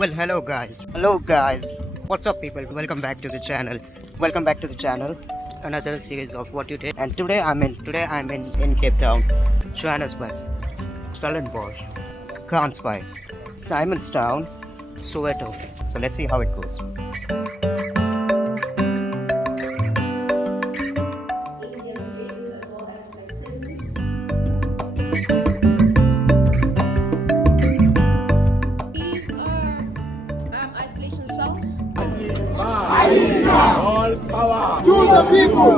Well, hello guys, what's up people, welcome back to the channel, another series of what you did. And today I'm in Cape Town, Johannesburg, Stellenbosch, Gansbaai, Simonstown, Soweto. So let's see how it goes. Indian spaces as well as my prisons. These are isolation cells. All power to the people.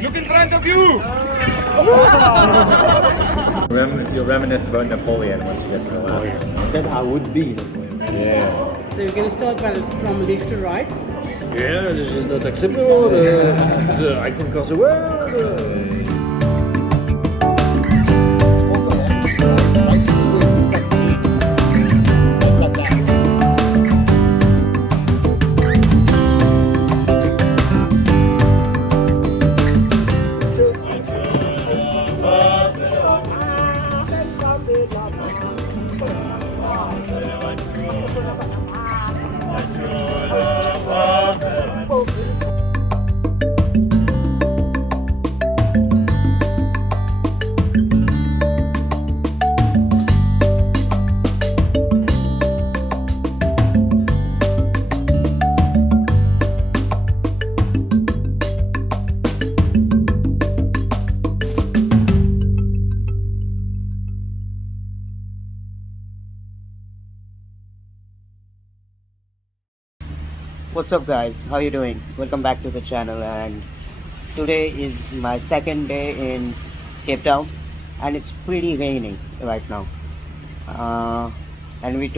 Look in front of you. You'll reminisce about Napoleon once you get to the last one. Then I would be Napoleon. Yeah. So you're going to start from left to right. Yeah, this is not acceptable. I conquer the world. What's up guys, how you doing? Welcome back to the channel. And today is my second day in Cape Town, and it's pretty raining right now. And we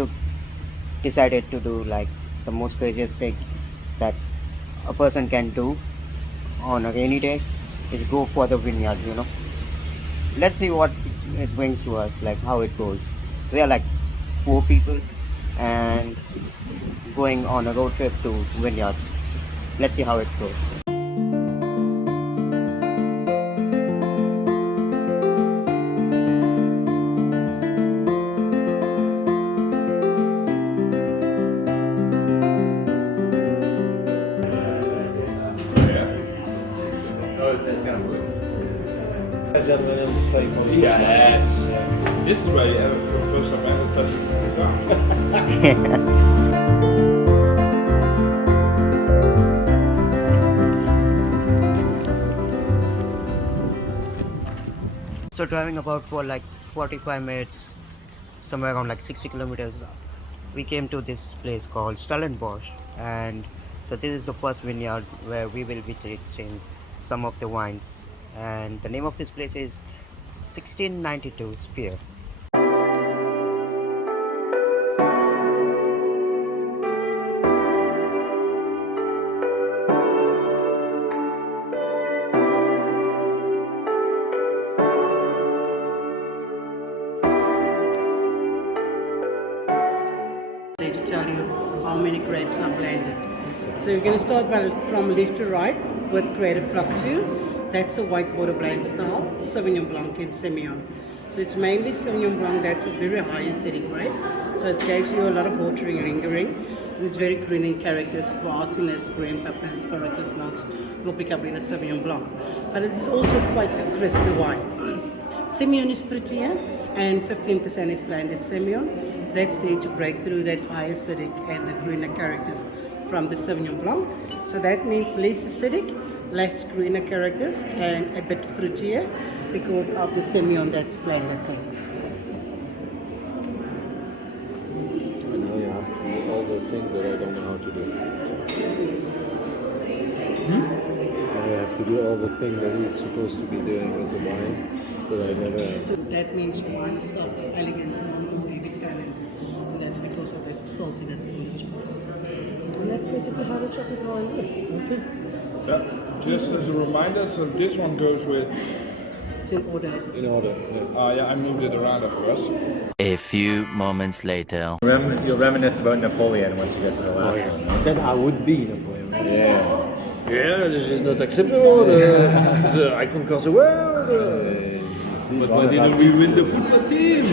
decided to do like the most craziest thing that a person can do on a rainy day is go for the vineyard. Let's see what it brings to us, like how it goes. We are like 4 people and going on a road trip to vineyards. Let's see how it goes. Oh, that's gonna boost. Gentlemen, play for you. Yes. This is where you ever for the first time ever touched the ground. So driving about for like 45 minutes, somewhere around like 60 kilometers, we came to this place called Stellenbosch. And so this is the first vineyard where we will be tasting some of the wines. And the name of this place is 1692 Spear. To tell you how many grapes are blended. So you're going to start from left to right with Creative Block 2. That's a white border blend style, Sauvignon Blanc and Semillon. So it's mainly Sauvignon Blanc, that's a very high acidic grape. So it gives you a lot of watering, lingering. And it's very green in characters, grassiness, green pepper, asparagus notes will pick up in a Sauvignon Blanc. But it is also quite a crispy wine. Semillon is fruitier and 15% is blended Semillon. That's there to break through that high acidic and the greener characters from the Sauvignon Blanc. So that means less acidic, less greener characters, and a bit fruitier because of the Semillon that's blended there. I know you have to do all the things that I don't know how to do. I have to do all the things that he's supposed to be doing with the wine, but I never. So that means the wine is soft, elegant, non-leaving tannins. And that's because of the saltiness in the chocolate. And that's basically how the chocolate wine looks. Okay. Yeah. Just as a reminder, so this one goes with. It's in order as it In is. order. Yeah. Yeah, I moved it around, of course. A few moments later. You'll reminisce about Napoleon once you get to the last one. Then I would be Napoleon. Yeah. Yeah, this is not acceptable. I conquer the world. But why didn't we win the football team?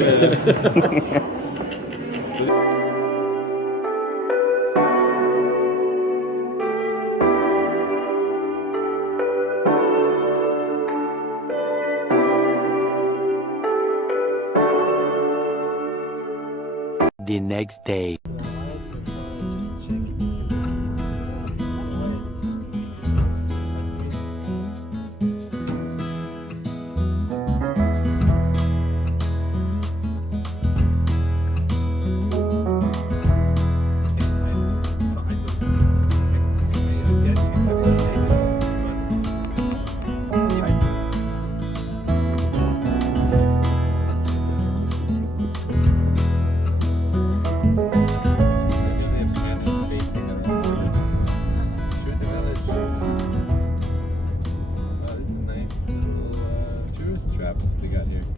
The next day.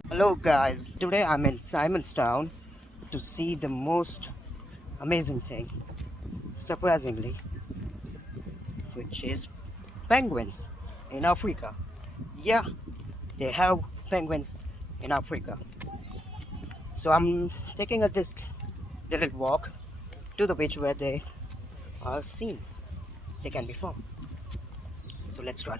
Hello guys, today I'm in Simonstown to see the most amazing thing, surprisingly, which is penguins in Africa. Yeah, they have penguins in Africa. So I'm taking this little walk to the beach where they are seen. They can be found. So let's run.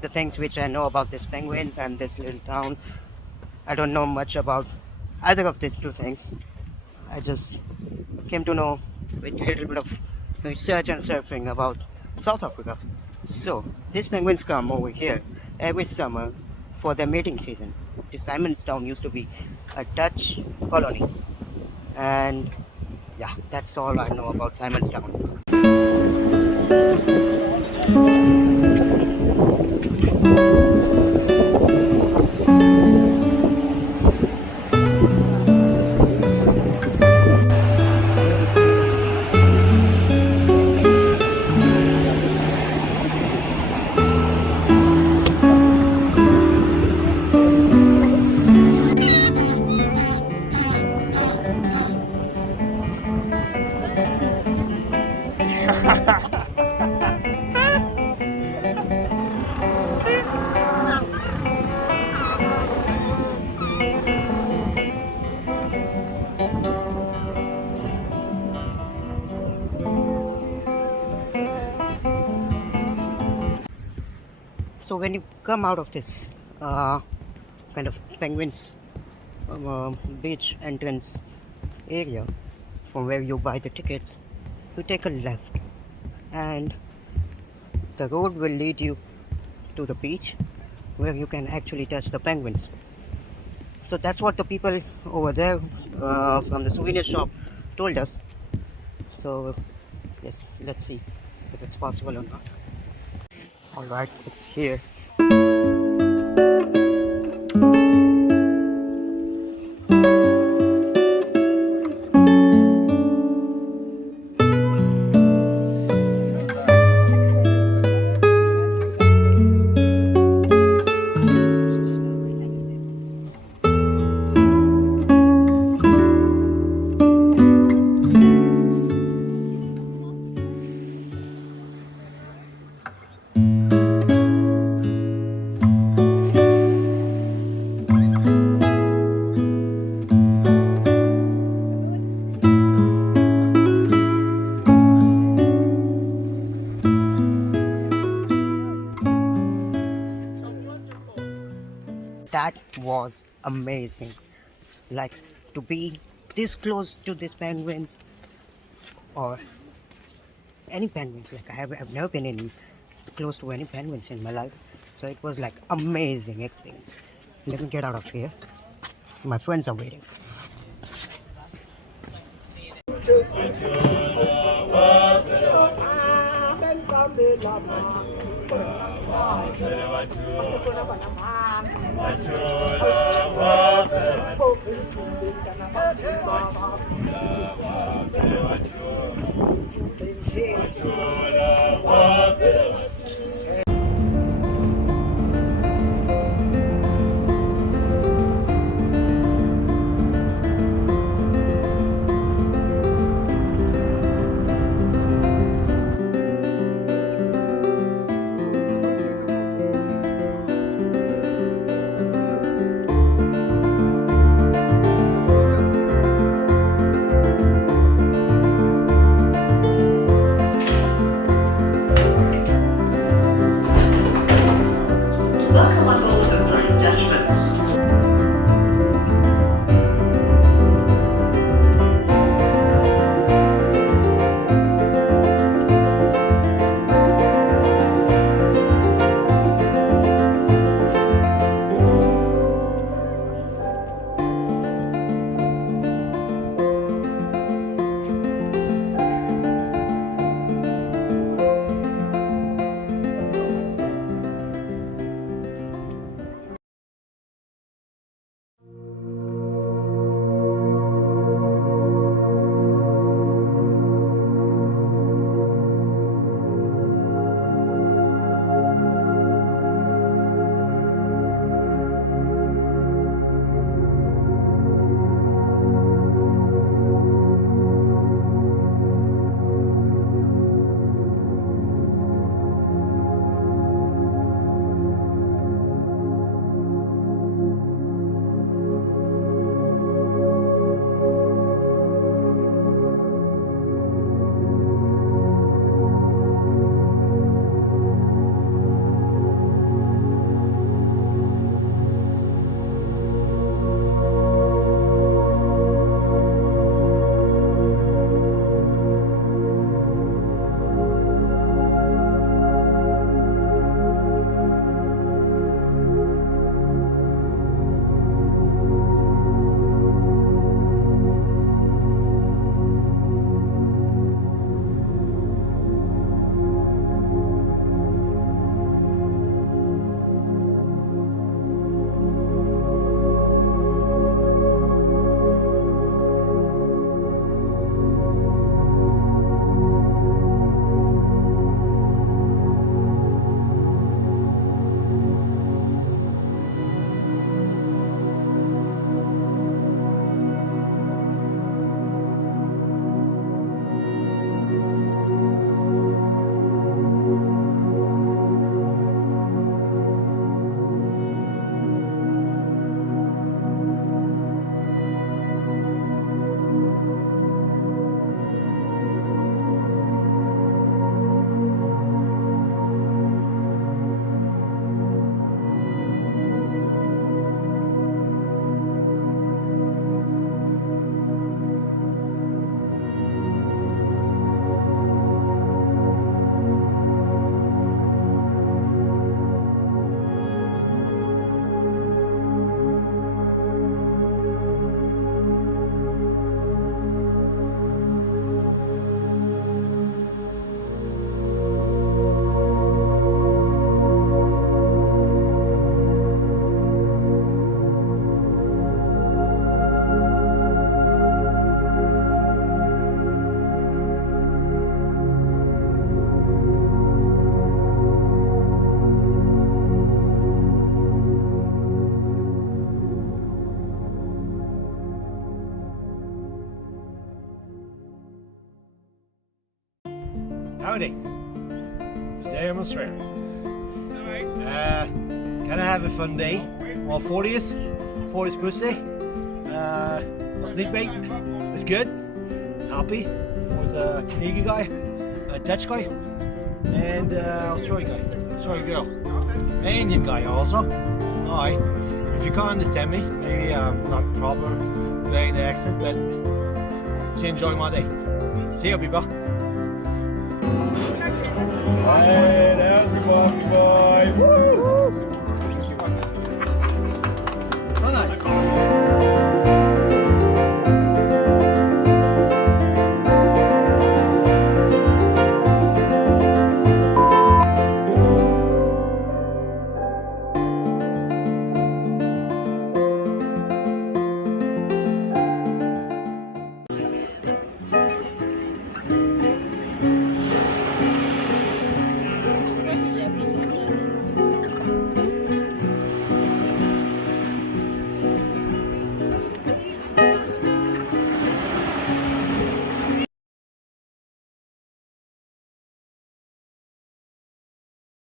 The things which I know about these penguins and this little town, I don't know much about either of these two things. I just came to know with a little bit of research and surfing about South Africa. So these penguins come over here every summer for their mating season. The Simonstown used to be a Dutch colony, and yeah, that's all I know about Simonstown. So when you come out of this kind of penguins beach entrance area from where you buy the tickets, you take a left and the road will lead you to the beach where you can actually touch the penguins. So that's what the people over there from the souvenir shop told us. So yes, let's see if it's possible or not. Alright, it's here. That was amazing. Like to be this close to these penguins or any penguins. Like I've never been in close to any penguins in my life. So it was like amazing experience. Let me get out of here. My friends are waiting. Welcome on board the flight, Dutchman. Howdy. Today I'm Australia. Gonna have a fun day. Well, 40th birthday. Was niet mee. It's good. Happy. With a Canadian guy, a Dutch guy, and Australian guy, Australian girl, an Indian guy also. Alright. If you can't understand me, maybe I'm not proper doing the accent, but just enjoy my day. See you, people. Hey, there's the monkey boy. Woo!